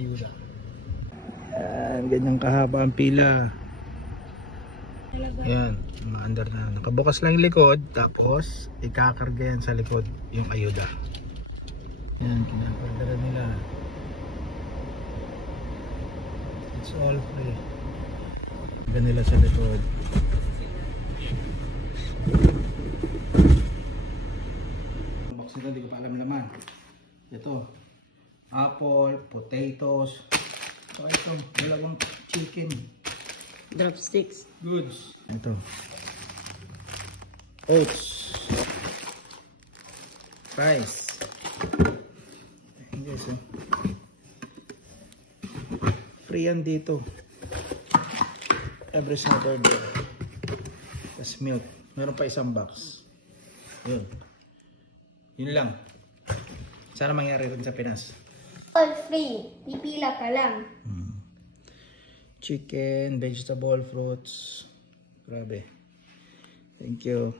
ayuda. Yan, ganyan kahaba ang pila. Yan, maandar na. Nakabukas lang yung likod, tapos ikakarga yan sa likod yung ayuda. Yan, kinakarga nila. It's all free. Karga nila sa likod. Box nito, hindi ko pa alam laman. Ito, apple, potatoes, so ito, dalawang chicken. Drumsticks. Goods. Ito. Oats. Rice. Ayan guys, oh. Free yan dito. Every Saturday. Tapos milk. Meron pa isang box. Yun. Yun lang. Sana mangyari rin sa Pinas. All free. Pipila ka lang. Chicken, vegetable, fruits. Grabe. Thank you.